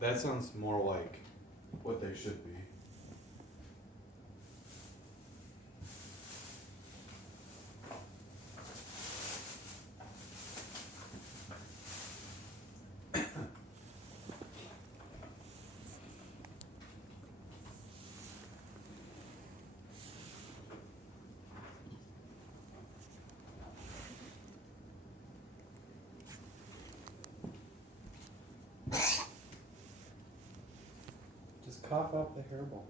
That sounds more like what they should be. Just cough up the hairball.